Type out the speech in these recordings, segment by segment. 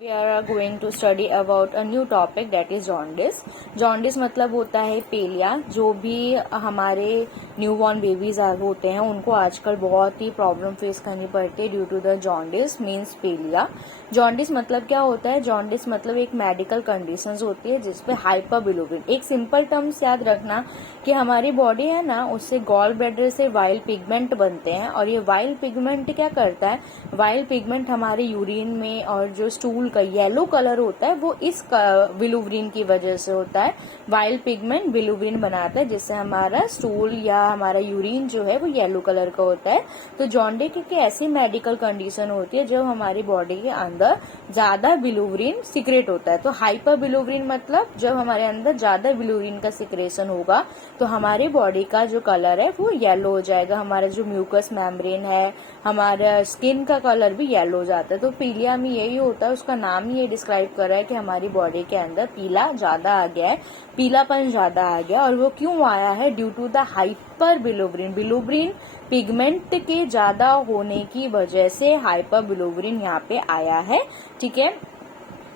We are going to study about a new topic that is jaundice. Jaundice मतलब होता है पीलिया। जो भी हमारे न्यूबॉर्न बेबीज होते हैं उनको आजकल बहुत ही प्रॉब्लम फेस करनी पड़ती है due to the jaundice means पीलिया। जॉन्डिस मतलब क्या होता है? जॉन्डिस मतलब एक मेडिकल कंडीशन होती है जिसपे हाइपर बिलिरुबिन। एक सिंपल टर्म्स याद रखना कि हमारी बॉडी है ना, उससे गॉल ब्लैडर से वाइल पिगमेंट बनते हैं और ये वाइल पिगमेंट क्या करता है? वाइल पिगमेंट हमारे यूरिन में और जो स्टूल का येलो कलर होता है वो इस बिलिरुबिन की वजह से होता है। वाइल पिगमेंट बिलिरुबिन बनाता है जिससे हमारा स्टूल या हमारा यूरिन जो है वो येलो कलर का होता है। तो जॉन्डिस की ऐसी मेडिकल कंडीशन होती है जब हमारी बॉडी के अंदर ज्यादा बिलिरुबिन सीक्रेट होता है। तो हाइपर बिलिरुबिन मतलब जब हमारे अंदर ज्यादा बिलिरुबिन का सिक्रेशन होगा तो हमारी बॉडी का जो कलर है वो येलो हो जाएगा। हमारा जो म्यूकस मेम्ब्रेन है, हमारा स्किन का कलर भी येलो हो जाता है। तो पीलिया में यही होता है, उसका नाम ही ये डिस्क्राइब कर रहा है कि हमारी बॉडी के अंदर पीला ज्यादा आ गया है, पीलापन ज्यादा आ गया। और वो क्यों आया है? Due to the hyper bilirubin. Bilirubin pigment के ज्यादा होने की वजह से हाइपर बिलिरुबिन यहाँ पे आया है। ठीक है,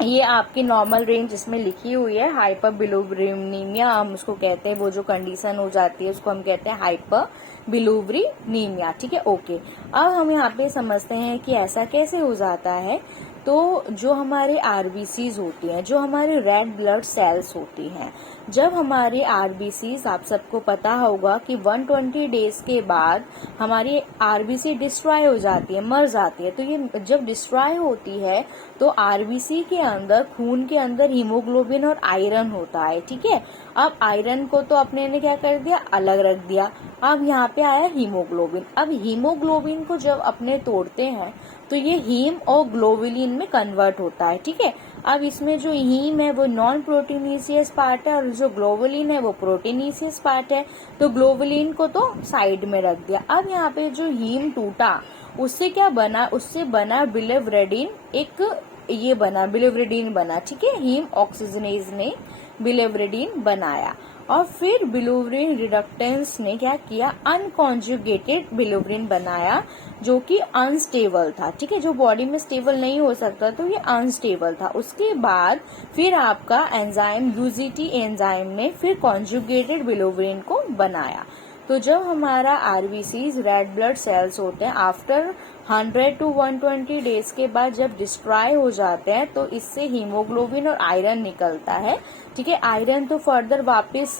ये आपकी नॉर्मल रेंज इसमें लिखी हुई है। हाइपर बिलिरुबिनीमिया हम उसको कहते हैं, वो जो कंडीशन हो जाती है उसको हम कहते हैं हाइपर बिलिरुबिनीमिया। ठीक है, ओके। अब हम यहाँ पे समझते हैं कि ऐसा कैसे हो जाता है। तो जो हमारे आरबीसीज होती हैं, जो हमारे रेड ब्लड सेल्स होती हैं, जब हमारी आरबीसीज, आप सबको पता होगा कि 120 डेज के बाद हमारी आरबीसी डिस्ट्रॉय हो जाती है, मर जाती है। तो ये जब डिस्ट्रॉय होती है तो आरबीसी के अंदर, खून के अंदर हीमोग्लोबिन और आयरन होता है। ठीक है, अब आयरन को तो अपने ने क्या कर दिया? अलग रख दिया। अब यहाँ पे आया हीमोग्लोबिन। अब हीमोग्लोबिन को जब अपने तोड़ते हैं तो ये हीम और ग्लोबुलिन में कन्वर्ट होता है। ठीक है, अब इसमें जो हीम है वो नॉन प्रोटीनेशियस पार्ट है और जो ग्लोबुलिन है वो प्रोटीनेशियस पार्ट है। तो ग्लोबुलिन को तो साइड में रख दिया। अब यहाँ पे जो हीम टूटा उससे क्या बना? उससे बना बिलिरुबिन, एक ये बना बिलिरुबिन बना। ठीक है, हीम ऑक्सीजनेज ने बिलिरुबिन बनाया और फिर बिलिरुबिन रिडक्टेंस ने क्या किया? अनकॉन्जुगेटेड बिलिरुबिन बनाया जो कि अनस्टेबल था। ठीक है, जो बॉडी में स्टेबल नहीं हो सकता तो ये अनस्टेबल था। उसके बाद फिर आपका एंजाइम यूजीटी एंजाइम ने फिर कॉन्जुगेटेड बिलिरुबिन को बनाया। तो जब हमारा आरबीसीज रेड ब्लड सेल्स होते हैं आफ्टर 100 to 120 डेज के बाद जब डिस्ट्रॉय हो जाते हैं तो इससे हीमोग्लोबिन और आयरन निकलता है। ठीक है, आयरन तो फर्दर वापस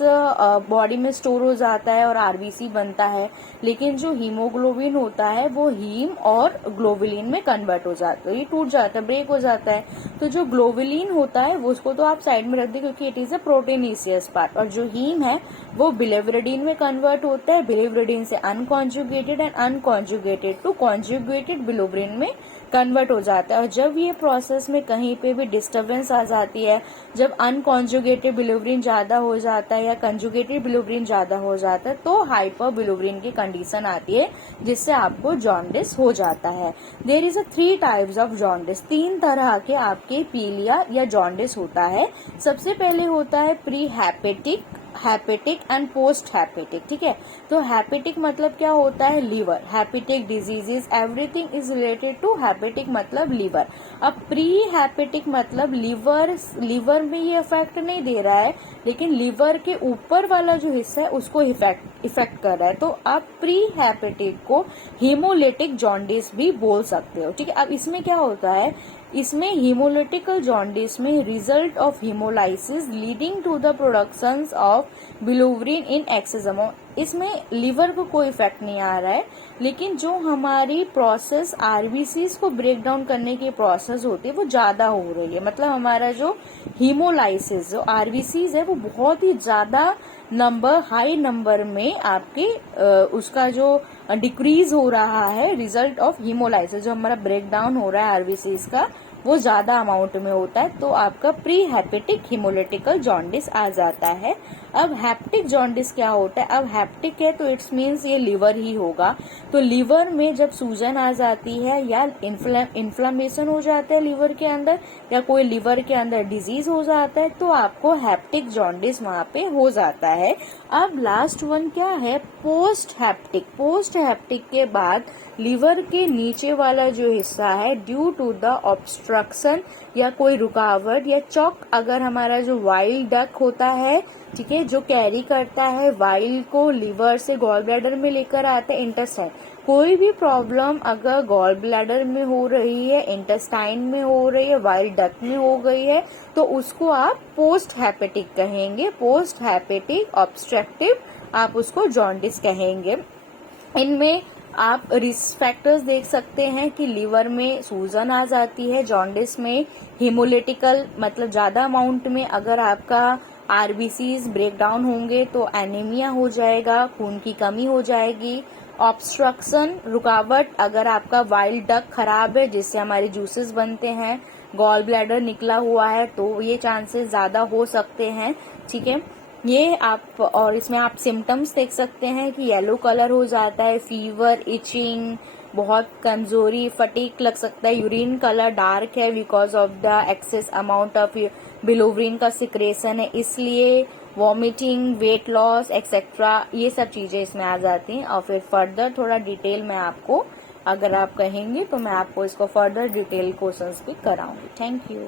बॉडी में स्टोर हो जाता है और आरबीसी बनता है, लेकिन जो हीमोग्लोबिन होता है वो हीम और ग्लोबुलिन में कन्वर्ट हो जाता है, ये टूट जाता है, ब्रेक हो जाता है। तो जो ग्लोबुलिन होता है वो उसको तो आप साइड में रख दें क्योंकि it is a proteinaceous part, और जो हीम है वो बिलिरुबिन में कन्वर्ट होता है। बिलिरुबिन से unconjugated and unconjugated to conjugated bilirubin में कन्वर्ट हो जाता है। और जब ये प्रोसेस में कहीं पे भी डिस्टरबेंस आ जाती है, जब अनकॉन्जुगेटेड बिलिरुबिन ज्यादा हो जाता है या कंजुगेटेड बिलिरुबिन ज्यादा हो जाता है तो हाइपर बिलिरुबिन की कंडीशन आती है जिससे आपको जॉन्डिस हो जाता है। There is a 3 types of jaundice. 3 तरह के आपके पीलिया या जॉन्डिस होता है। सबसे पहले होता है pre hepatic, hepatic and post hepatic. ठीक है, तो हैपेटिक मतलब क्या होता है? Liver. Hepatic diseases everything is related to hepatic मतलब लीवर। अब प्री हैपेटिक मतलब लीवर में ये इफेक्ट नहीं दे रहा है लेकिन लीवर के ऊपर वाला जो हिस्सा है उसको इफेक्ट कर रहा है। तो आप प्री हैपेटिक को हीमोलिटिक जॉन्डिस भी बोल सकते हो। ठीक है, अब इसमें क्या होता है? इसमें हीमोलिटिकल जॉन्डिस में result of haemolysis leading to the production of bilirubin in excess amount. इसमें लीवर को कोई इफेक्ट नहीं आ रहा है लेकिन जो हमारी प्रोसेस आरबीसीज को ब्रेक डाउन करने की प्रोसेस होती है वो ज्यादा हो रही है। मतलब हमारा जो हीमोलाइसिस, जो आरबीसीज है वो बहुत ही ज्यादा हाई नंबर में आपके उसका जो डिक्रीज हो रहा है रिजल्ट ऑफ हीमोलाइसिस, जो हमारा ब्रेक डाउन हो रहा है आरबीसीज का वो ज्यादा अमाउंट में होता है तो आपका प्री हैपेटिक हीमोलिटिकल जॉन्डिस आ जाता है। अब हैप्टिक जॉन्डिस क्या होता है? अब हैप्टिक है तो इट्स मीन्स ये लिवर ही होगा। तो लिवर में जब सूजन आ जाती है या इन्फ्लेमेशन हो जाता है लिवर के अंदर, या कोई लिवर के अंदर डिजीज हो जाता है, तो आपको हैप्टिक जॉन्डिस वहां पे हो जाता है। अब लास्ट वन क्या है? Post haptic. पोस्ट हैप्टिक के बाद लिवर के नीचे वाला जो हिस्सा है, ड्यू टू द ऑब्स्ट्रक्शन या कोई रुकावट या चौक, अगर हमारा जो वाइल डक होता है, ठीक है, जो कैरी करता है वाइल को लिवर से गॉल ब्लैडर में लेकर आता है इंटेस्टाइन, कोई भी प्रॉब्लम अगर गॉल ब्लैडर में हो रही है, इंटेस्टाइन में हो रही है, वाइल डक में हो गई है, तो उसको आप पोस्ट हैपेटिक कहेंगे। पोस्ट हैपेटिक ऑब्स्ट्रक्टिव आप उसको जॉन्डिस कहेंगे। इनमें आप रिस्क फैक्टर्स देख सकते हैं कि लिवर में सूजन आ जाती है जॉन्डिस में, हिमोलिटिकल मतलब ज्यादा अमाउंट में अगर आपका आरबीसीज ब्रेक डाउन होंगे तो एनीमिया हो जाएगा, खून की कमी हो जाएगी। ऑब्स्ट्रक्शन रुकावट, अगर आपका वाइल डक खराब है जिससे हमारे जूसेस बनते हैं, गॉल ब्लैडर निकला हुआ है, तो ये चांसेस ज्यादा हो सकते हैं, ठीक है। ये आप, और इसमें आप सिम्टम्स देख सकते हैं कि येलो कलर हो जाता है, फीवर, इचिंग, बहुत कमजोरी, फटीक लग सकता है, यूरिन कलर डार्क है because of the excess amount of bilirubin का सिक्रेशन है, इसलिए वॉमिटिंग, वेट लॉस एक्सेट्रा, ये सब चीजें इसमें आ जाती हैं। और फिर फर्दर थोड़ा डिटेल में आपको, अगर आप कहेंगे तो मैं आपको इसको फर्दर डिटेल क्वेश्चंस भी कराऊंगी। Thank you.